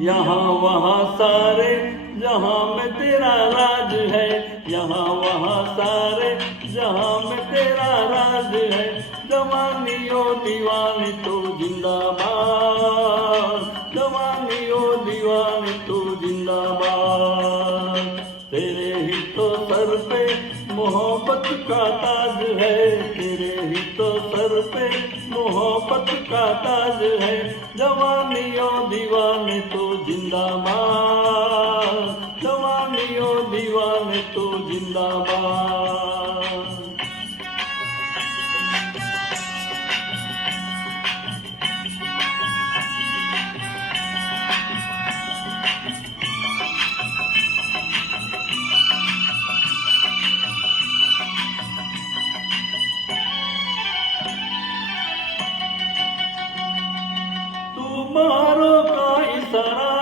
यहाँ वहाँ सारे जहाँ में तेरा राज है, यहाँ वहाँ सारे जहाँ में तेरा राज है। जवानियों दीवानी तो जिंदाबाद, जवानियों दीवानी तो जिंदाबाद। तेरे ही तो सर पे मोहब्बत का ताज है, तेरे ही तो सर पे मोहब्बत का ताज है। जवानियों दीवाने तो जिंदाबाद, जवानियों दीवाने तो जिंदाबाद। तुम्हारों का इशारा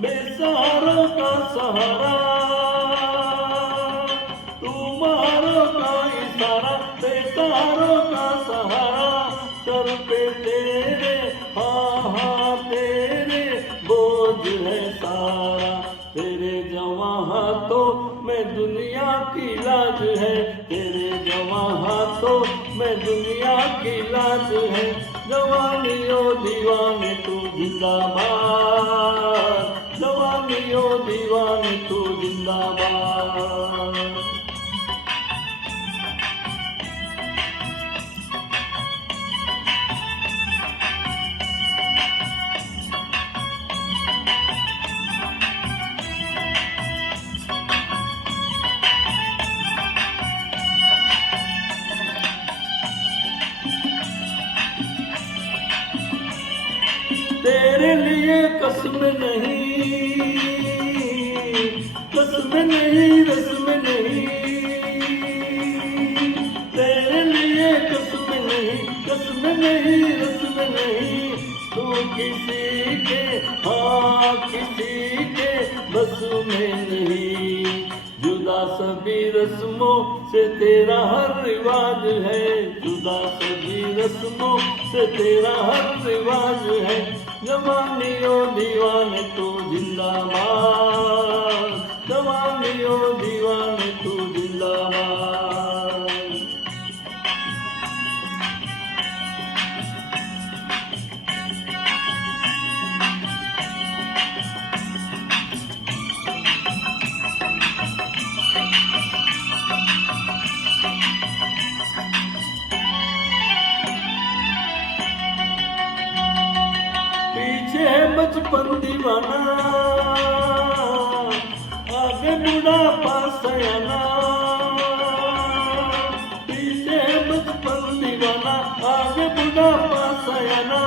बेसहारों का सहारा, तुम्हारों का इशारा बेसहारों का सहारा। सर पे तेरे हाँ तेरे बोझ है सारा, तेरे जवां हाथों में दुनिया की लाज है, तेरे जवां हाथों में दुनिया की लाज है। जवानियों दीवाने तू जिंदाबाद, जवानियों दीवाने तू जिंदाबाद। तेरे लिए कसम नहीं, कसम नहीं, रस्म नहीं। तेरे लिए कसम नहीं, कसम नहीं, रस्म नहीं। तू किसी के हाँ किसी के बस में नहीं। जुदा सभी रस्मों से तेरा हर रिवाज है, जुदा सभी रस्मों से तेरा हर रिवाज है। जवानियों दीवाने तू जिंदाबाद, जवानियों दीवाने तू जिंदाबाद। पीछे है बचपन दीवाना, आगे बुढ़ापा सयाना। पीछे है बचपन दीवाना, आगे बुढ़ापा सयाना।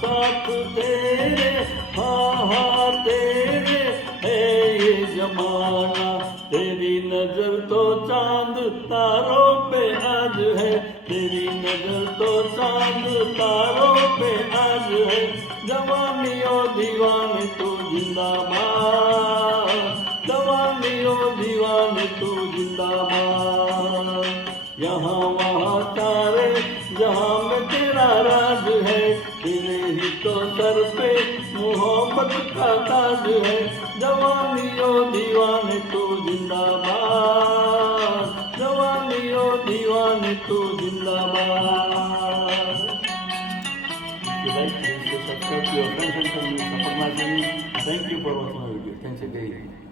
साथ तेरे हाँ तेरे है ये जमाना। तेरी नजर तो चांद तारों पे आज है, तेरी नजर तो चांद तारों पे आज है। जवानियों दीवाने तू जिंदाबाद, जवानियों दीवाने तू जिंदाबाद। यहाँ वहाँ सारे जहाँ में तेरा राज है, तेरे ही तो सर पे मोहब्बत का ताज है। जवानियों दीवाने तू जिंदाबाद, जवानियों दीवाने तू जिंदाबाद। Subscribe to your friends and family, support my channel. Thank you for watching my video. Thanks again.